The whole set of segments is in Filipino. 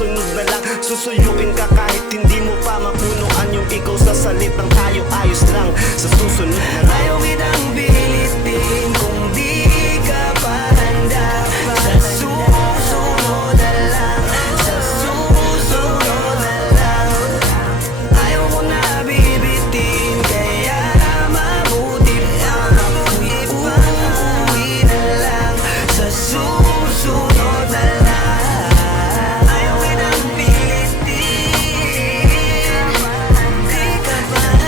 sumusunod na lang. Susuyuin ka kahit hindi mo pa mapunuan yung ikaw sa salitang tayo ayos lang. Sa susunod na lang. Ayaw kitang pilitin kung di ka pa handa. Sa susunod na lang, sa susunod na lang. Ayaw ko na bibitin, kaya mabuti pang uuwi na lang. Sa susunod na lang. Ayaw kitang pilitin, di ka pa handa.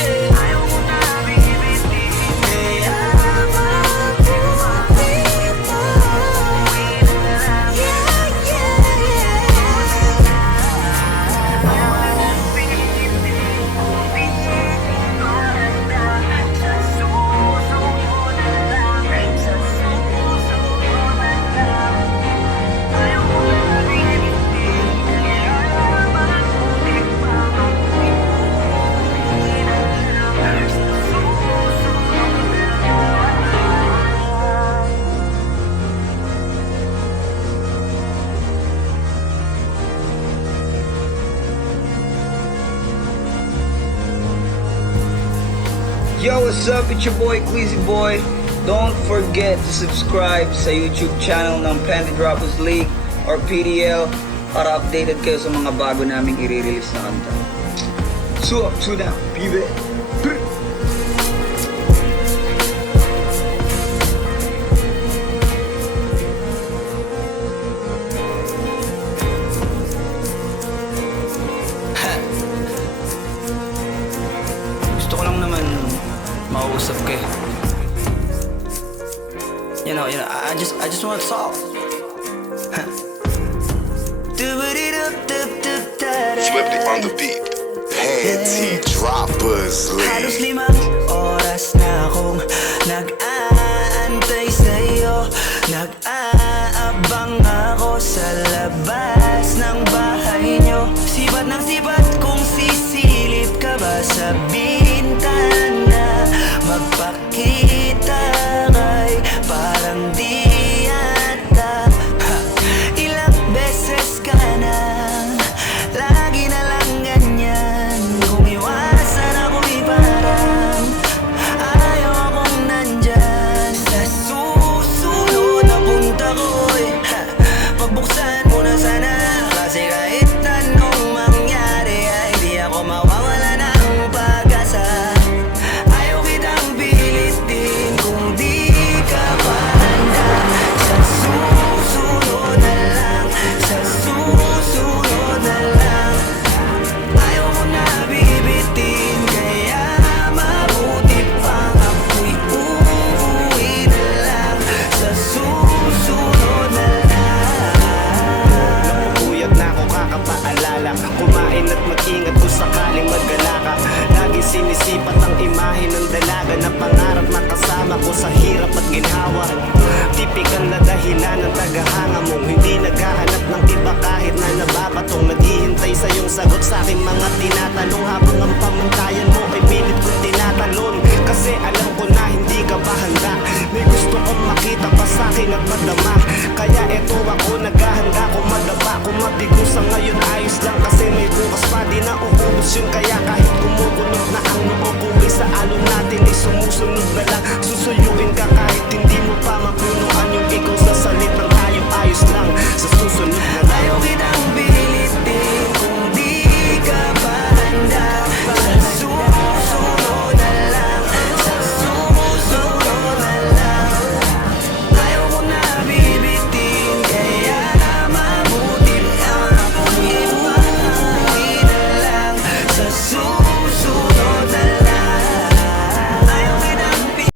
Ayaw ko na bibitin, kaya mabuti pang uuwi na lang. Yo, what's up? It's your boy, Queasy Boy. Don't forget to subscribe sa YouTube channel ng Panty Droppers League or PDL para updated kayo sa mga bago naming i-release na kanta. So up to now, baby. Gusto ko lang naman mausap ka eh. You know, I just want to talk. Swifty on the beat. Panty Droppers Halos League. 5 oras na akong nag-aantay sa'yo. Nag-aabang ako sa labas ng bahay nyo. Sibat ng sibat kung sisilip ka ba sa bintana. Magpakita kay parang di yata. Ilang beses ka na, lagi na lang ganyan. Kung iwasan ako parang ayaw akong nandyan. Sa susunod na punta ko'y pagbuksan mo na sana. Kasi kahit anong mangyari ay di ako mawawala ng pag-asa. Ayaw kitang pilitin kung di ka pa handa. Sa susunod na lang, sa susunod na lang. Ayaw ko na bibitin, kaya mabuti pang ako'y uuwi na lang. Sa susunod na lang. Napupuyat na ako kakapaalala. Kumain at mag-ingat kung sakaling magala ka. Lagi sinisipat ang imahe ng dalaga na pangarap na kasama ko sa hirap at ginhawa. Tipikal na dahilan ng tagahanga mong hindi naghahanap ng iba kahit na nababatong. Naghihintay sa iyong sagot sa aking mga tinatanong habang ang pamantayan mo ay pilit kong tinatalon. Kasi alam ko na hindi ka pa handa. May gusto kong makita pa sa akin at madama. Kaya eto ako naghahanda kung madaba. Kung mabigo sa ngayon ayos lang kasi may bukas pa di na uubos yun. Kaya kahit kumukulot na ang noo, kung sa alon natin ay sumusunod na lang.